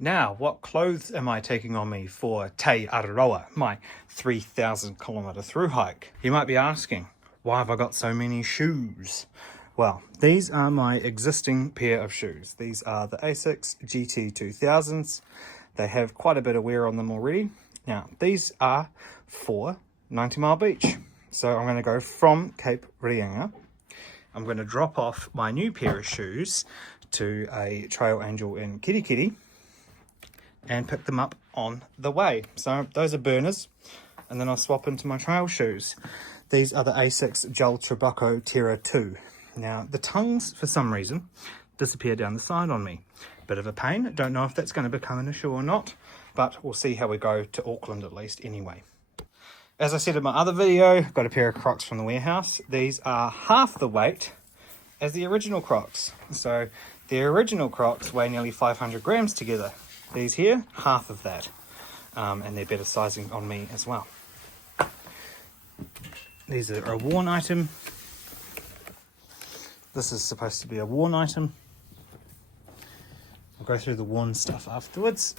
Now, what clothes am I taking on me for Te Araroa, my 3,000 kilometre through hike? You might be asking, why have I got so many shoes? Well, these are my existing pair of shoes. These are the Asics GT 2000s. They have quite a bit of wear on them already. Now, these are for 90 Mile Beach. So I'm going to go from Cape Reinga. I'm going to drop off my new pair of shoes to a Trail Angel in Kirikiri and pick them up on the way. So those are burners, and then I'll swap into my trail shoes. These are the Asics Gel Trabucco Terra 2. Now, the tongues, for some reason, disappear down the side on me. Bit of a pain. Don't know if that's going to become an issue or not, but we'll see how we go to Auckland at least anyway. As I said in my other video, got a pair of Crocs from the warehouse. These are half the weight as the original Crocs. So the original Crocs weigh nearly 500 grams together. These here, half of that. And they're better sizing on me as well. These are a worn item. This is supposed to be a worn item. I'll go through the worn stuff afterwards.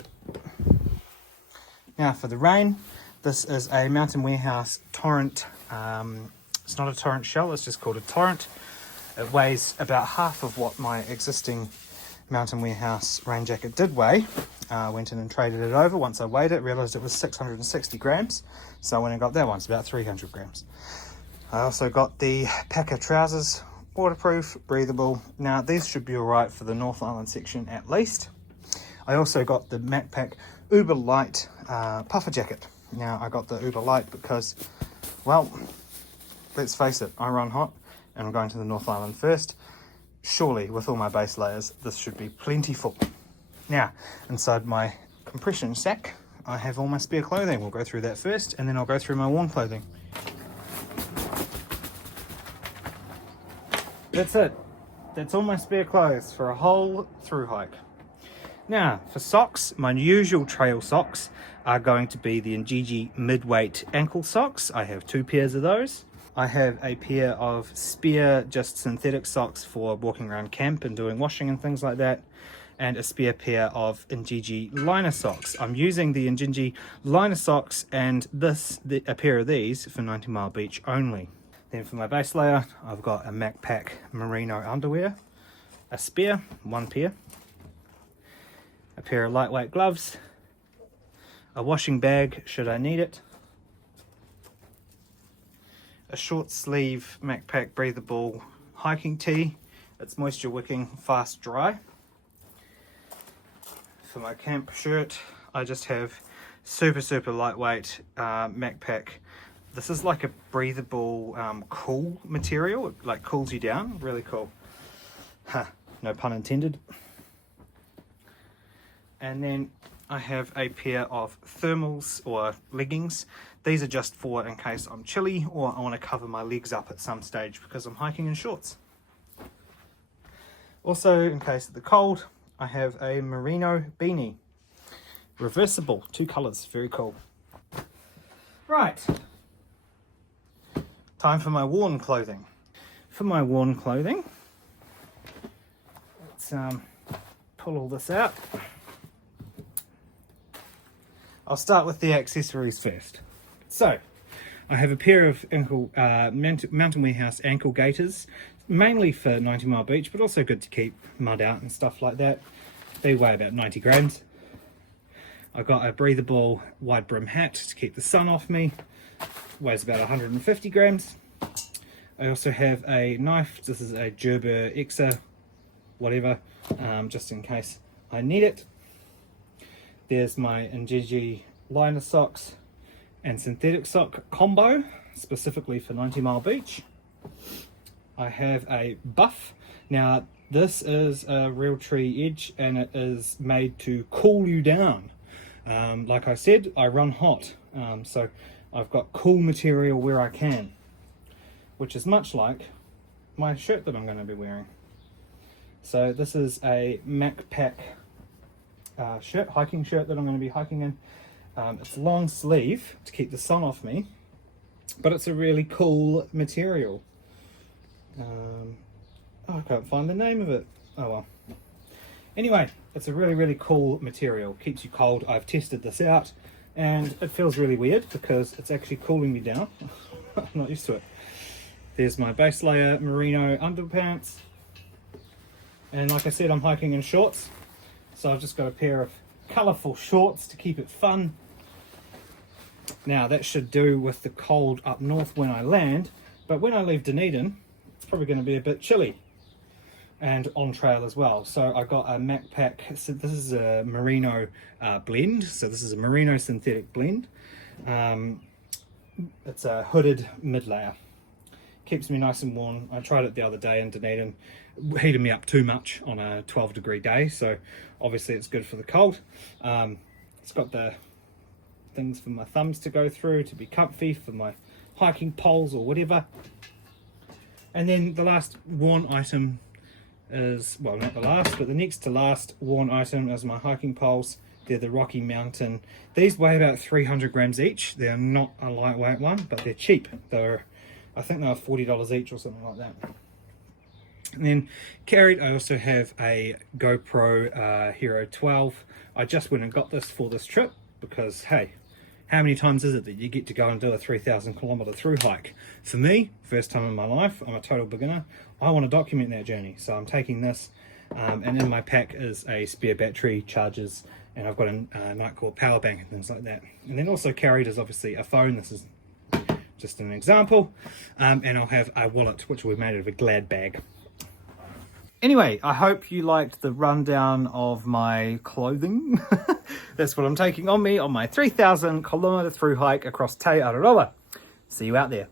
Now for the rain, this is a Mountain Warehouse Torrent. It's not a Torrent shell, it's just called a Torrent. It weighs about half of what my existing Mountain Warehouse rain jacket did weigh. Went in and traded it over. Once I weighed it, realised it was 660 grams. So I went and got that one, it's about 300 grams. I also got the Packer trousers, waterproof, breathable. Now these should be alright for the North Island section at least. I also got the Macpac Uber Light puffer jacket. Now I got the Uber Light because, well, let's face it, I run hot and I'm going to the North Island first. Surely with all my base layers this should be plentiful. Now inside my compression sack I have all my spare clothing. We'll go through that first and then I'll go through my worn clothing. That's it. That's all my spare clothes for a whole through hike. Now for socks, my usual trail socks are going to be the Njiji midweight ankle socks. I have 2 pairs of those. I have a pair of spare just synthetic socks for walking around camp and doing washing and things like that, and a spare pair of Njiji liner socks. I'm using the Njiji liner socks and a pair of these for 90 Mile Beach only. Then for my base layer, I've got a Macpac merino underwear, a spare, 1 pair, a pair of lightweight gloves, a washing bag should I need it, a short sleeve Macpac breathable hiking tee. It's moisture wicking, fast dry. For my camp shirt, I just have super lightweight Macpac. This is like a breathable cool material. It like cools you down, really cool. No pun intended. And then I have a pair of thermals or leggings. These are just for in case I'm chilly or I want to cover my legs up at some stage because I'm hiking in shorts. Also, in case of the cold, I have a merino beanie. Reversible, 2 colours, very cool. Right. Time for my worn clothing. For my worn clothing, let's pull all this out. I'll start with the accessories first. So, I have a pair of Mountain Warehouse ankle gaiters, mainly for 90 Mile Beach, but also good to keep mud out and stuff like that. They weigh about 90 grams. I've got a breathable wide brim hat to keep the sun off me. Weighs about 150 grams. I also have a knife. This is a Gerber Exa, whatever, just in case I need it. There's my Njiji liner socks and synthetic sock combo, specifically for 90 Mile Beach. I have a buff. Now this is a real tree edge and it is made to cool you down. Like I said, I run hot, so I've got cool material where I can, which is much like my shirt that I'm going to be wearing. So this is a Macpac shirt, hiking shirt that I'm going to be hiking in. It's long sleeve to keep the sun off me, but it's a really cool material. I can't find the name of it. Oh well. Anyway, it's a really, really cool material. Keeps you cold. I've tested this out and it feels really weird because it's actually cooling me down. I'm not used to it. There's my base layer merino underpants. And like I said, I'm hiking in shorts. So I've just got a pair of colourful shorts to keep it fun. Now that should do with the cold up north when I land, but when I leave Dunedin, it's probably going to be a bit chilly and on trail as well. So I got a Mac Pack. So this is a merino blend. So this is a merino synthetic blend. It's a hooded mid layer. Keeps me nice and warm. I tried it the other day in Dunedin. Heated me up too much on a 12-degree day, so obviously it's good for the cold. It's got the things for my thumbs to go through to be comfy for my hiking poles or whatever. And then the last worn item is, well, not the last, but the next to last worn item is my hiking poles. They're the Rocky Mountain. These weigh about 300 grams each. They're not a lightweight one, but they're cheap. I think they were $40 each or something like that. And then carried, I also have a GoPro Hero 12. I just went and got this for this trip because, hey, how many times is it that you get to go and do a 3,000 kilometer through hike? For me, first time in my life, I'm a total beginner. I want to document that journey, so I'm taking this. And in my pack is a spare battery, chargers, and I've got a Nightcore power bank and things like that. And then also carried is obviously a phone. This is just an example. And I'll have a wallet, which will be made out of a Glad bag. Anyway, I hope you liked the rundown of my clothing. That's what I'm taking on me on my 3,000 kilometer through hike across Te Araroa. See you out there.